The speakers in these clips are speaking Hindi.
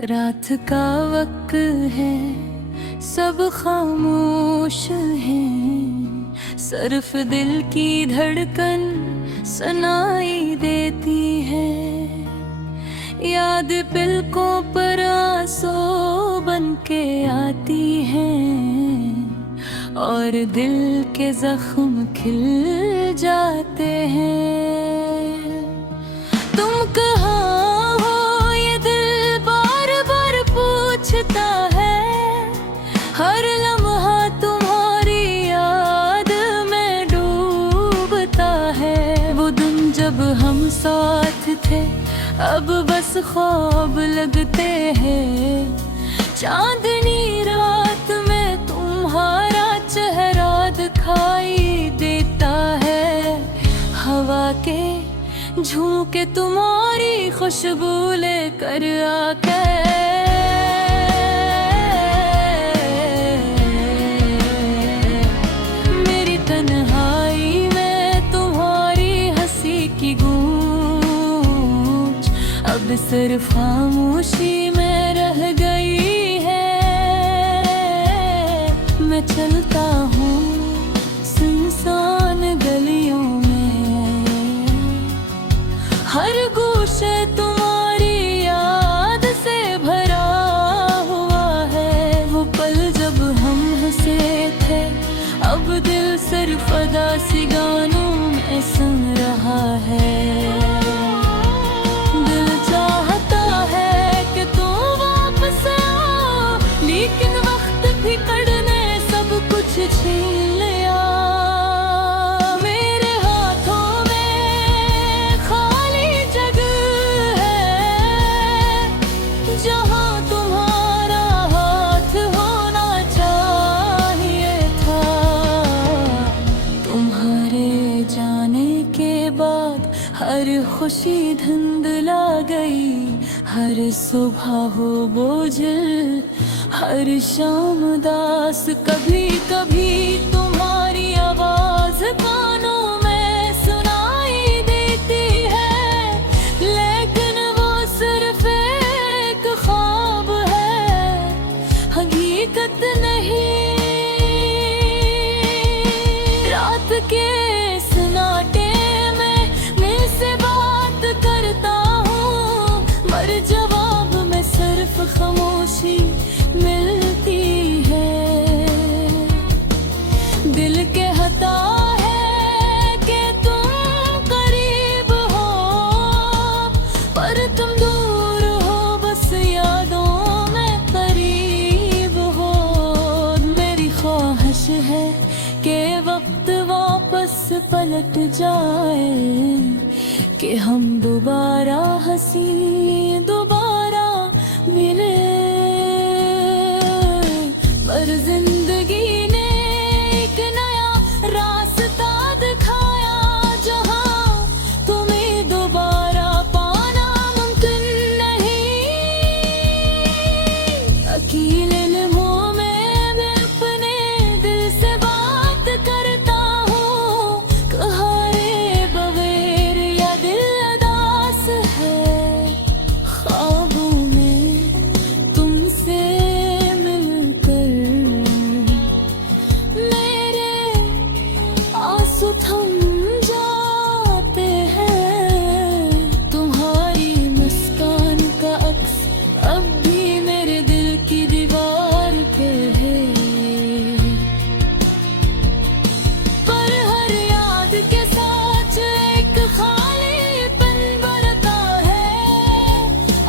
रात का वक्त है, सब खामोश हैं, सिर्फ दिल की धड़कन सुनाई देती है। याद पलकों पर आंसू बन के आती हैं और दिल के जख्म खिल जाते हैं। तुम कहाँ हो ये दिल बार बार पूछता है, हर लम्हा तुम्हारी याद में डूबता है। वो दिन जब हम साथ थे अब बस ख्वाब लगते हैं, चांदनी रात में तुम्हारा चेहरा दिखाई देता है। हवा के झोंके तुम्हारी खुशबू लेकर आके मेरी तन्हाई में तुम्हारी हंसी की गूंज अब सिर्फ खामोशी में रह गई है। मैं चलता हूँ सुनसान गलियों में, हर गोशे तुम्हारी याद से भरा हुआ है। वो पल जब हम हंसे थे अब दिल सिर्फ उदासी गानों में सुन रहा है। दिल चाहता है कि तुम वापस आओ, लेकिन वक्त भी पड़ने सब कुछ छीन लिया। मेरे हाथों में खाली जगह है, जहाँ तुम्हारा हाथ होना चाहिए था। तुम्हारे जाने के बाद हर खुशी धुंधला गई, हर सुबह हो बोझिल, हर शाम उदास। कभी कभी तुम्हारी आवाज कानों में सुनाई देती है, लेकिन वो सिर्फ एक ख्वाब है, हकीकत नहीं। रात के सन्नाटे में मैं से बात करता हूँ, मर जवाब में सिर्फ खामोशी मिलती है। दिल कहता है कि तुम करीब हो, पर तुम दूर हो, बस यादों में करीब हो। मेरी ख्वाहिश है कि वक्त वापस पलट जाए, कि हम दोबारा हंसी दोबारा मिले। पर जिंदगी ने एक नया रास्ता दिखाया, जहाँ तुम्हें दोबारा पाना मुमकिन नहीं। अकेले लम्हों में मैं अपने दिल से बात करता हूँ, कहारे बगैर या दिल उदास है। ख्वाबों में तुमसे मिलकर मेरे आंसू थम जाते हैं। तुम्हारी मुस्कान का अक्स अब भी मेरे दिल की दीवार पे है, पर हर याद के साथ एक खालीपन बढ़ता है,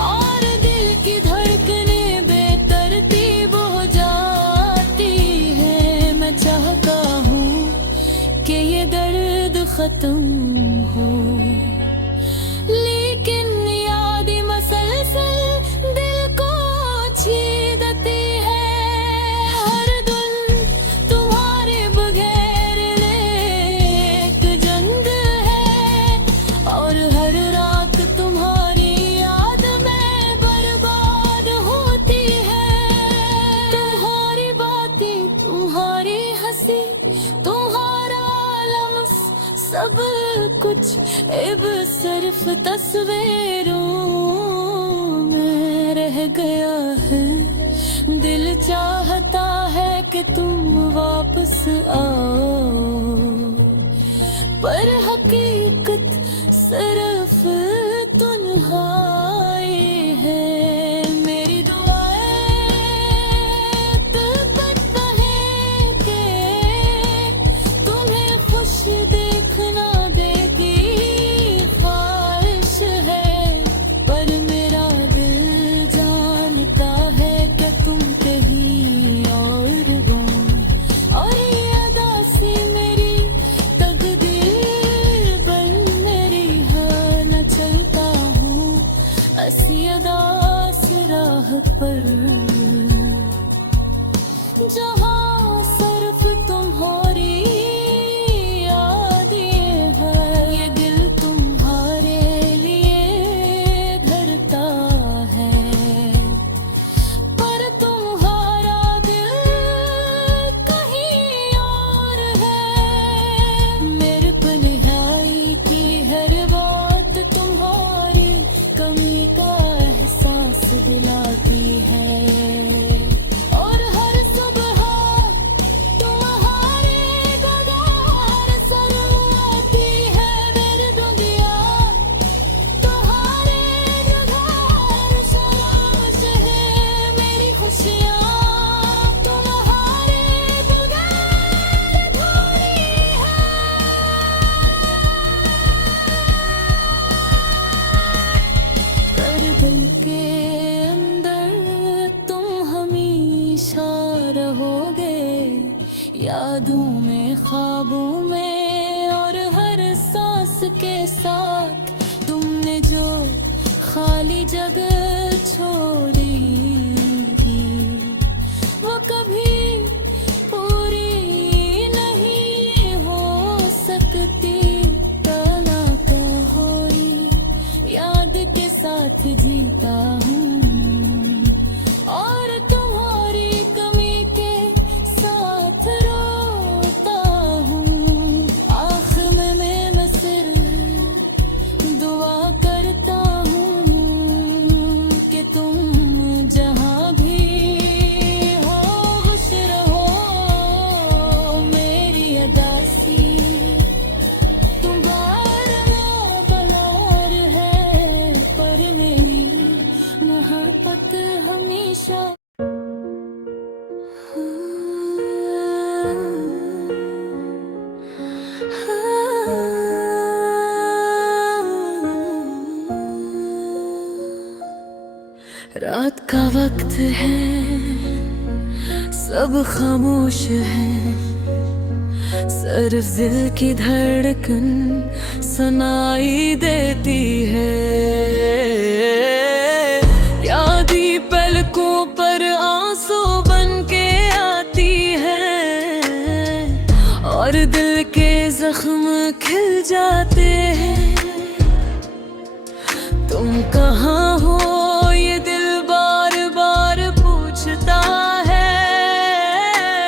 और दिल की धड़कनें बेतरतीब हो जाती है। मैं चाहता हूँ कि ये दर्द खत्म हो, लेकिन याद मसलसल दिल को छेदती है। हर दिन तुम्हारे बगैर एक जंग है, और हर रात तुम्हारी याद में बर्बाद होती है। तुम्हारी बातें, तुम्हारी हंसी, तुम्हारा लम्स, सब कुछ अब सिर्फ तस्वीरों में रह गया। गया है। दिल चाहता है कि तुम वापस आओ, पर हकीकत सिर्फ तन्हाई है। मेरी दुआएं दिल करता है कि तुम्हें खुश देखना देगी ख्वाहिश है, पर मेरा दिल जानता है कि तुम कहीं और हो। और ये अदासी मेरी तकदीर बन मेरी है, न चलता हूँ ऐसी अदास राह पर जहाँ सिर्फ तुम्हारी यादें हैं। ये दिल तुम्हारे लिए धड़कता है, पर तुम्हारा दिल कहीं और है। मेरे पनहाई की हर बात तुम्हारी कमी का एहसास दिलाती है, और हर सुबह तुम्हारे गगार सर आती है। मेरी दुनिया तुम्हारे गगार सराज है, मेरी खुशियाँ तुम्हारे बगैर अधूरी है। पर दिल के अंदर तुम हमेशा रहोगे, यादों में, ख्वाबों में, और हर सांस के साथ तुमने जो खाली जगह छोड़ी थी, वो कभी पूरी नहीं हो सकती। तना कहोरी याद के साथ जीता हूँ, और तुम्हारी कमी के साथ रोता हूँ। आखिर में मैं सिर्फ दुआ करता हूँ कि तुम जहाँ भी हो खुश रहो। मेरी अदासी तुम्हारा पनार है, पर मेरी मोहब्बत हमेशा। रात का वक्त है, सब खामोश है, सिर्फ दिल की धड़कन सुनाई देती है। यादी पलकों पर आंसू बन के आती है, और दिल के जख्म खिल जाते हैं। तुम कहाँ हो ये दिल बार बार पूछता है,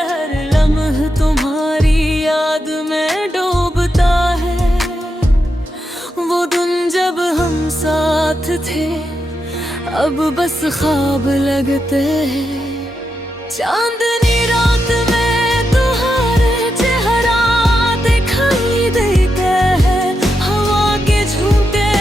हर लम्हा तुम्हारी याद में डूबता है। वो दिन जब हम साथ थे अब बस ख्वाब लगते हैं। चांदनी रात में तुम्हारे चेहरा दिखाई देते हैं, हवा के झूठे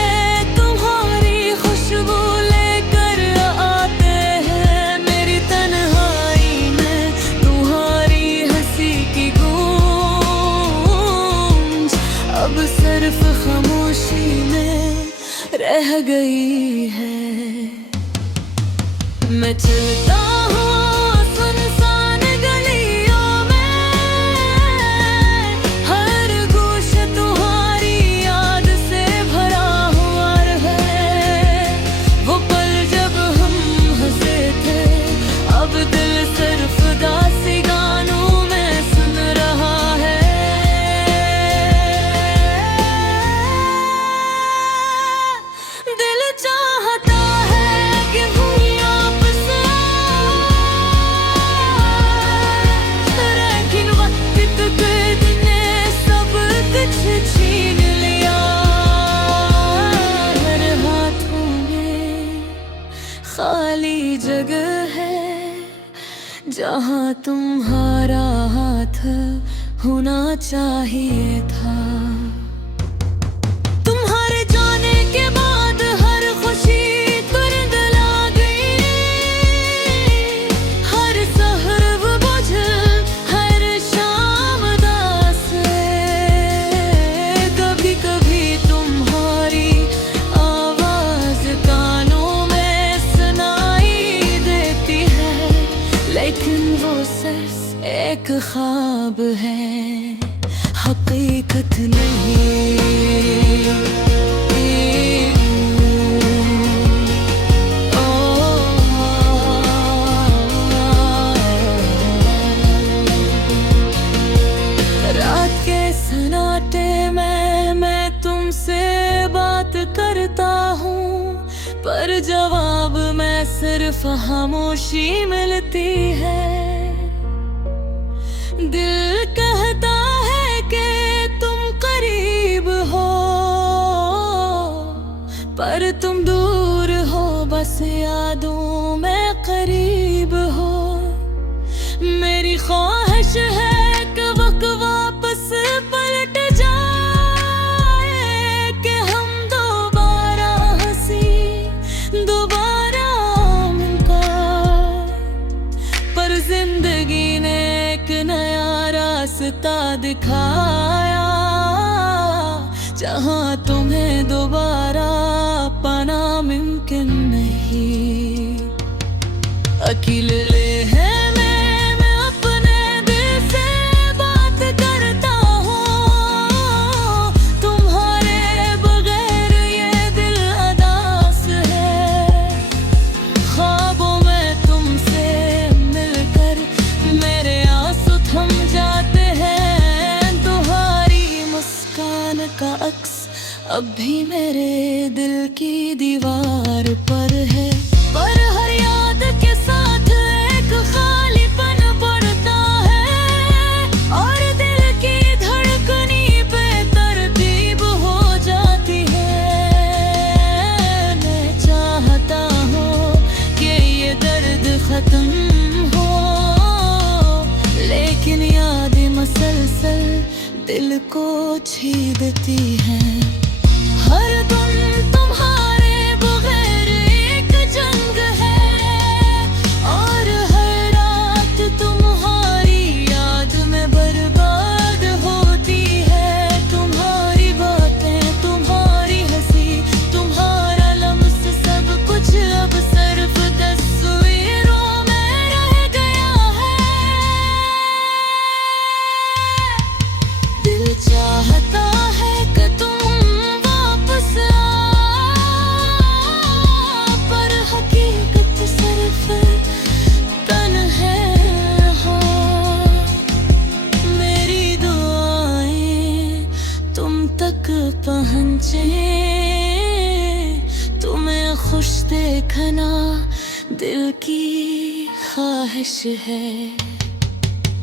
तुम्हारी खुशबू लेकर आते हैं। मेरी तन्हाई में तुम्हारी हंसी की गूंज अब सिर्फ खामोशी में रह गई है। मैं चलता हूँ सुनसान गलियों में, हर गोशा तुम्हारी याद से भरा हुआ है। वो पल जब हम हंसे थे, अब दिल सिर्फ दासी गानों में सुन रहा है। दिल चाहता है कि वो वापस आओ, जहाँ तुम्हारा हाथ होना चाहिए था। तुम्हारे जाने के बाद हर खुशी तुरंत ला गई, हर सहर वो बुझ, हर शाम दास है। कभी कभी तुम्हारी आवाज कानों में सुनाई देती है, लेकिन वो सिर्फ एक ख्वाब है, हकीकत नहीं। रात के सन्नाटे में मैं तुमसे बात करता हूँ, पर जवाब में सिर्फ खामोशी मिलती है। दिल कहता है कि तुम करीब हो, पर तुम दूर हो, बस यादों में करीब हो। मेरी ख्वाहिश है कि वक्त वापस पलट जाए, कि हम दोबारा हंसी, दोबारा मिलकर। पर जिंदगी ने एक नया रास्ता दिखाया, जहाँ तुम्हें दोबारा पाना मुमकिन नहीं। अकेले हैं मैं अपने दिल से बात करता हूँ, तुम्हारे बगैर ये दिल अदास है। ख्वाबों में तुमसे मिलकर मेरे आंसू थम जाते हैं, तुम्हारी मुस्कान का अक्स अब भी मेरे दिल की दीवार पर है। पर हर याद के साथ एक खालीपन पड़ता है, और दिल की धड़कनी पे तरतीब हो जाती है। मैं चाहता हूँ कि ये दर्द खत्म हो, लेकिन यादें मसलसल दिल को छीनती हैं। हर दिन तुम्हारे बगैर एक जंग है, और हर रात तुम्हारी याद में बर्बाद होती है। तुम्हारी बातें, तुम्हारी हंसी, तुम्हारा लम्स, सब कुछ अब सिर्फ तस्वीरों में रह गया है। दिल चाहता है कि तुम वापस पर हकीकत सिर्फ तन्हा। मेरी दुआएं तुम तक पहुँचे, तुम्हें खुश देखना दिल की ख्वाहिश है।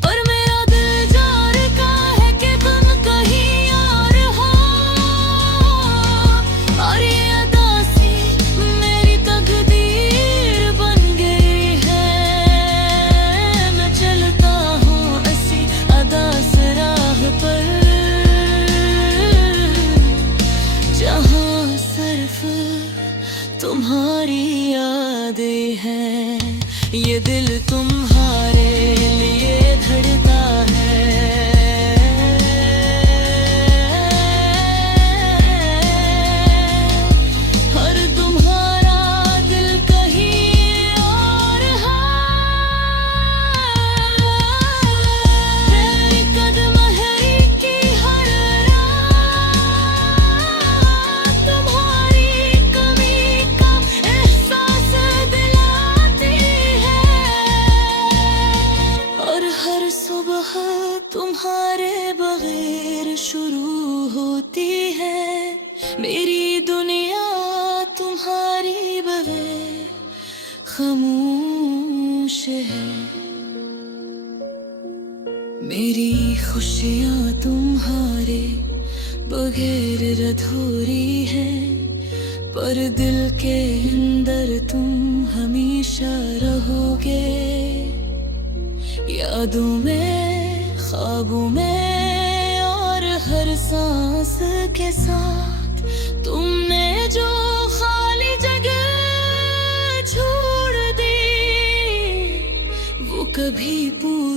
और मेरा दिल चाहता है कि तुम कहीं और हो, और ये अदासी मेरी तकदीर बन गई है। मैं चलता हूँ ऐसी अदास राह पर, जहाँ सिर्फ तुम्हारी यादें हैं। ये दिल तुम्हारे लिए धड़कता है, और तुम्हारा दिल कहीं और है। तेरी कदमहरी की हर रात तुम्हारी कमी का एहसास दिलाती है, और हर सुबह तुम्हारे बगैर शुरू होती है। मेरी दुनिया तुम्हारी बगैर खामोश है। मेरी खुशियाँ तुम्हारे बगैर अधूरी है, पर दिल के अंदर तुम हमेशा रहोगे। यादों में, ख्वाबों में और हर सांस के साथ तुमने जो खाली जगह छोड़ दी वो कभी पूरी